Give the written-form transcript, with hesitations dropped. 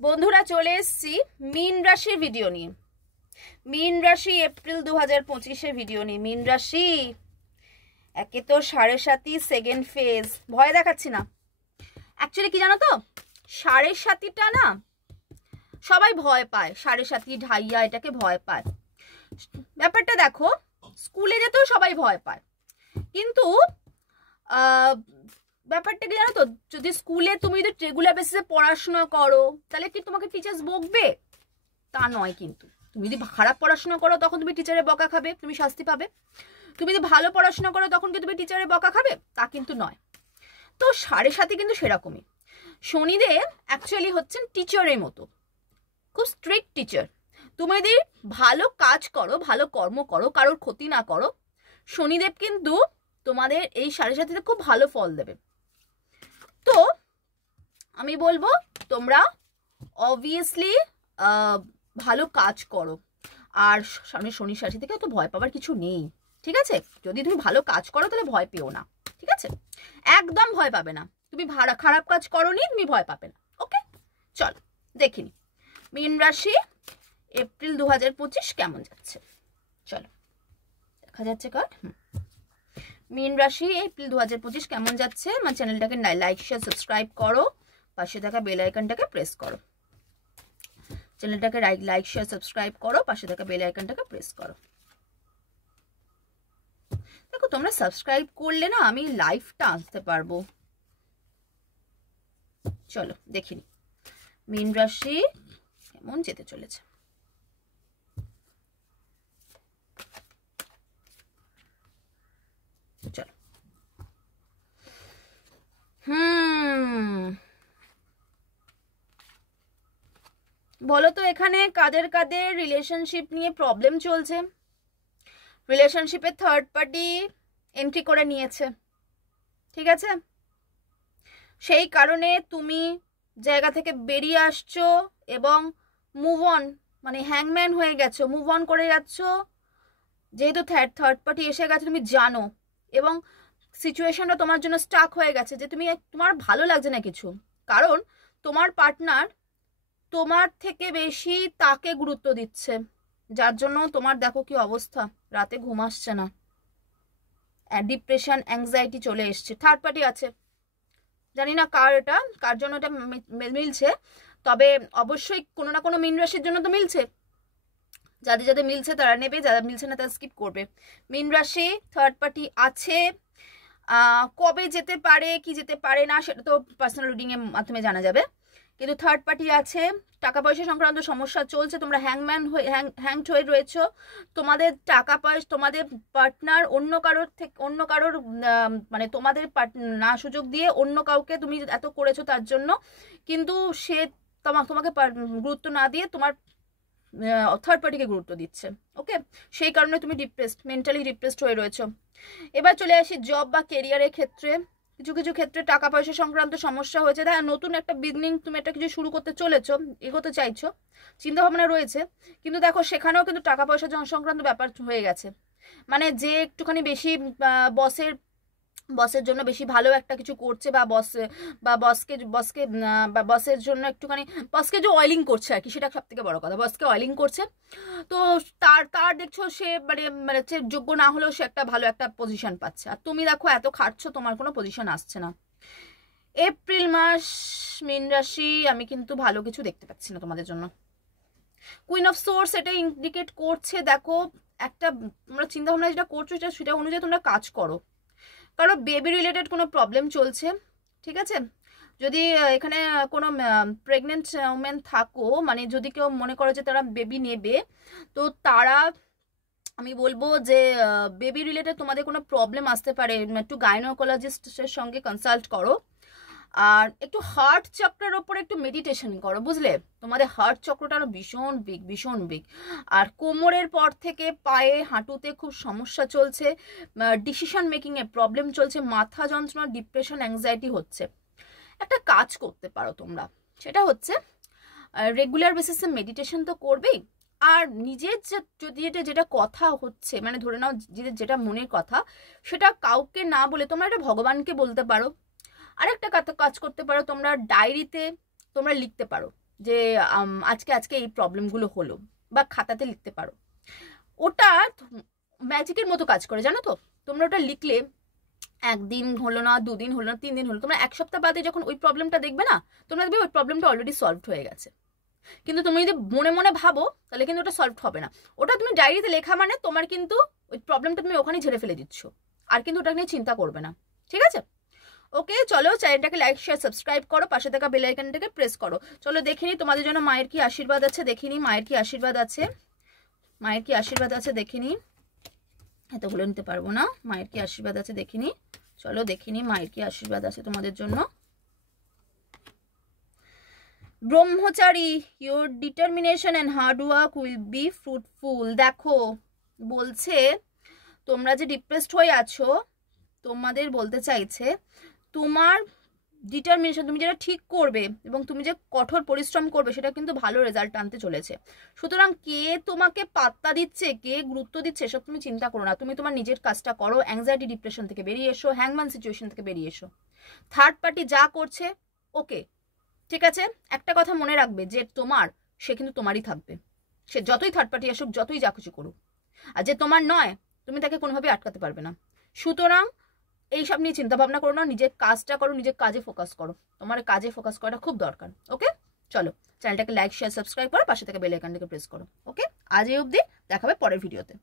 বন্ধুরা চলে এসেছি মীন রাশির ভিডিও নিয়ে। মীন রাশি এপ্রিল 2025-এর ভিডিও নিয়ে। মীন রাশি একে তো 7.5 সেকেন্ড ফেজ, ভয় দেখাচ্ছি না। অ্যাকচুয়ালি কি জানো তো, 7.5টা না সবাই ভয় পায়, 7.5 ঢাইয়া এটাকে ভয় পায়। ব্যাপারটা দেখো, স্কুলে যেতেও সবাই ভয় পায়, কিন্তু ব্যাপারটা কি জানো তো, যদি স্কুলে তুমি যদি রেগুলার বেসিসে পড়াশোনা করো তাহলে কি তোমাকে টিচার্স বকবে? তা নয়। কিন্তু তুমি যদি খারাপ পড়াশোনা করো তখন তুমি টিচারের বকা খাবে, তুমি শাস্তি পাবে। তুমি যদি ভালো পড়াশোনা করো তখন কি তুমি টিচারের বকা খাবে? তা কিন্তু নয়। তো 7.5 কিন্তু সেরকমই। শনিদেব অ্যাকচুয়ালি হচ্ছেন টিচারের মতো, খুব স্ট্রিক্ট টিচার। তুমি যদি ভালো কাজ করো, ভালো কর্ম করো, কারোর ক্ষতি না করো, শনিদেব কিন্তু তোমাদের এই 7.5-তে খুব ভালো ফল দেবে। তো আমি বলবো তোমরা অবভিয়াসলি ভালো কাজ করো। আর শনির রাশি থেকে তো ভয় পাওয়ার কিছু নেই, ঠিক আছে? যদি তুমি ভালো কাজ করো তাহলে ভয় পেও না, ঠিক আছে? একদম ভয় পাবে না। তুমি খারাপ কাজ করো নি, তুমি ভয় পাবে না। ওকে, চলো দেখিনি মীন রাশি এপ্রিল 2025 কেমন যাচ্ছে। চলো দেখা যাচ্ছে কার মীন রাশি এপ্রিল 2025 কেমন যাচ্ছে। আমার চ্যানেলটাকে লাইক শেয়ার সাবস্ক্রাইব করো, পাশে থাকা বেল আইকনটাকে প্রেস করো। চ্যানেলটাকে লাইক শেয়ার সাবস্ক্রাইব করো, পাশে থাকা বেল আইকনটাকে প্রেস করো। দেখো তোমরা সাবস্ক্রাইব করলে না আমি লাইভটা আনতে পারবো। চলো দেখিনি মীন রাশি কেমন যেতে চলেছে। চলো বলো তো, এখানে কাদের কাদের রিলেশনশিপ নিয়ে প্রবলেম চলছে? রিলেশনশিপে থার্ড পার্টি এন্ট্রি করে নিয়েছে, ঠিক আছে? সেই কারণে তুমি জায়গা থেকে বেরিয়ে আসছো এবং মুভ অন, মানে হ্যাংম্যান হয়ে গেছো, মুভ অন করে যাচ্ছ। যেহেতু থার্ড পার্টি এসে গেছে তুমি জানো, এবং সিচুয়েশনটা তোমার জন্য স্টাক হয়ে গেছে যে তোমার ভালো লাগছে না কিছু, কারণ তোমার পার্টনার তোমার থেকে বেশি তাকে গুরুত্ব দিচ্ছে, যার জন্য তোমার দেখো কি অবস্থা, রাতে ঘুম আসছে না, ডিপ্রেশন অ্যাংজাইটি চলে এসছে। থার্ড পার্টি আছে, জানি না কার জন্য এটা মিলছে, তবে অবশ্যই কোনো না কোনো মীন রাশির জন্য তো মিলছে। যাদের যাদের মিলছে তারা নেবে, যারা মিলছে না তারা স্কিপ করবে। মীন রাশি থার্ড পার্টি আছে, কবে যেতে পারে কি যেতে পারে না সেটা তো পার্সোনাল রিডিং এর মাধ্যমে জানা যাবে, কিন্তু থার্ড পার্টি আছে। টাকা পয়সা সংক্রান্ত সমস্যা চলছে, তোমরা হ্যাংড হয়ে রয়েছো। তোমাদের টাকা পয়সা, তোমাদের পার্টনার অন্য কারোর মানে তোমাদের না সুযোগ দিয়ে অন্য কাউকে তুমি এত করেছো তার জন্য, কিন্তু সে তোমাকে গুরুত্ব না দিয়ে তোমার থার্ড পার্টিকে গুরুত্ব দিচ্ছে। ওকে, সেই কারণে তুমি মেন্টালি ডিপ্রেসড হয়ে রয়েছো। এবার চলে আসি জব বা কেরিয়ারের ক্ষেত্রে। কিছু কিছু ক্ষেত্রে টাকা পয়সা সংক্রান্ত সমস্যা হয়েছে। দেখা নতুন একটা বিগনিং, তুমি একটা কিছু শুরু করতে চলেছো, এগোতে চাইছো, চিন্তা ভাবনা রয়েছে, কিন্তু দেখো সেখানেও কিন্তু টাকা পয়সা সংক্রান্ত ব্যাপার হয়ে গেছে। মানে যে একটুখানি বেশি বসের জন্য বেশি ভালো একটা কিছু করছে, বা বসের জন্য একটুখানি বসকে যে অয়েলিং করছে আর কি, সেটা সব থেকে বড় কথা, বসকে অয়েলিং করছে। তো তার দেখছো সে মানে যোগ্য না হলেও সে একটা ভালো একটা পজিশন পাচ্ছে, আর তুমি দেখো এত খাটছো, তোমার কোনো পজিশন আসছে না। এপ্রিল মাস মীন রাশি আমি কিন্তু ভালো কিছু দেখতে পাচ্ছি না তোমাদের জন্য। কুইন অফ সোর্স এটা ইন্ডিকেট করছে, দেখো একটা তোমরা চিন্তা ভাবনা যেটা করছো সেটা অনুযায়ী তোমরা কাজ করো, কারণ বেবি রিলেটেড কোনো প্রবলেম চলছে, ঠিক আছে? যদি এখানে কোনো প্রেগনেন্ট ওমেন থাকো, মানে যদি কেউ মনে করো যে তারা বেবি নেবে, তো তারা আমি বলবো যে বেবি রিলেটেড তোমাদের কোনো প্রবলেম আসতে পারে, একটু গাইনোকোলজিস্টের সঙ্গে কনসাল্ট করো। আর একটু হার্ট চক্রের ওপরে একটু মেডিটেশন করো, বুঝলে? তোমাদের হার্ট চক্রটা আরো ভীষণ বিগ। আর কোমরের পর থেকে পায়ে হাঁটুতে খুব সমস্যা চলছে, ডিসিশন মেকিং এ প্রবলেম চলছে, মাথা যন্ত্রণা, ডিপ্রেশন, অ্যাংজাইটি হচ্ছে। একটা কাজ করতে পারো তোমরা, সেটা হচ্ছে রেগুলার বেসিসে মেডিটেশন তো করবেই, আর নিজের যদি যেটা কথা হচ্ছে, মানে ধরে নাও যেটা মনের কথা, সেটা কাউকে না বলে তোমরা এটা ভগবানকে বলতে পারো। আরেকটা কাজ করতে পারো, তোমরা ডায়েরিতে তোমরা লিখতে পারো যে আজকে আজকে এই প্রবলেমগুলো হলো, বা খাতাতে লিখতে পারো। ওটা ম্যাজিকের মতো কাজ করে, জানো তো। তোমরা ওটা লিখলে একদিন হলো না, 2 দিন হলো না, 3 দিন হলো, তোমরা 1 সপ্তাহ বাদে যখন ওই প্রবলেমটা দেখবে না, তোমরা দেখবে ওই প্রবলেমটা অলরেডি সলভড হয়ে গেছে। কিন্তু তুমি যদি মনে মনে ভাবো তাহলে কিন্তু ওটা সলভ হবে না। ওটা তুমি ডায়েরিতে লেখা মানে তোমার কিন্তু ওই প্রবলেমটা তুমি ওখানেই ঝেড়ে ফেলে দিচ্ছ, আর কিন্তু ওটা নিয়ে চিন্তা করবে না। ঠিক আছে? ওকে, চলো চ্যানেলটাকে লাইক শেয়ার সাবস্ক্রাইব করো, পাশে থাকা বেল আইকনটাকে প্রেস করো। চলো দেখিনি তোমাদের জন্য মায়ের কি আশীর্বাদ আছে, দেখিনি মায়ের কি আশীর্বাদ আছে, মায়ের কি আশীর্বাদ আছে দেখিনি। এতগুলো নিতে পারবো না। মায়ের কি আশীর্বাদ আছে দেখিনি। চলো দেখিনি মায়ের কি আশীর্বাদ আছে তোমাদের জন্য। ব্রহ্মচারী, your determination and hard work will be fruitful. দেখো বলছে তোমরা যে ডিপ্রেসড হয়ে আছো, তোমাদের বলতে চাইছে তোমার ডিটারমিনেশন, তুমি যেটা ঠিক করবে এবং তুমি যে কঠোর পরিশ্রম করবে সেটা কিন্তু ভালো রেজাল্ট আনতে চলেছে। সুতরাং কে তোমাকে পাত্তা দিচ্ছে, কে গুরুত্ব দিচ্ছে, এসব তুমি চিন্তা করো না। তুমি তোমার নিজের কাজটা করো, অ্যাংজাইটি ডিপ্রেশন থেকে বেরিয়ে এসো, হ্যাংম্যান সিচুয়েশন থেকে বেরিয়ে এসো। থার্ড পার্টি যা করছে ওকে, ঠিক আছে, একটা কথা মনে রাখবে যে তোমার, সে কিন্তু তোমারই থাকবে। সে যতই থার্ড পার্টি আসুক, যতই যা কিছু করুক, আর যে তোমার নয় তুমি তাকে কোনোভাবেই আটকাতে পারবে না। সুতরাং এইসব নিয়ে চিন্তা ভাবনা করো না, নিজের কাজটা করো, নিজের কাজে ফোকাস করো। তোমার কাজে ফোকাস করাটা খুব দরকার। ওকে, চলো চ্যানেলটাকে লাইক শেয়ার সাবস্ক্রাইব করো, পাশে থেকে বেল আইকনটাকে প্রেস করো। ওকে, আজ এই অবধি, দেখাবে পরের ভিডিওতে।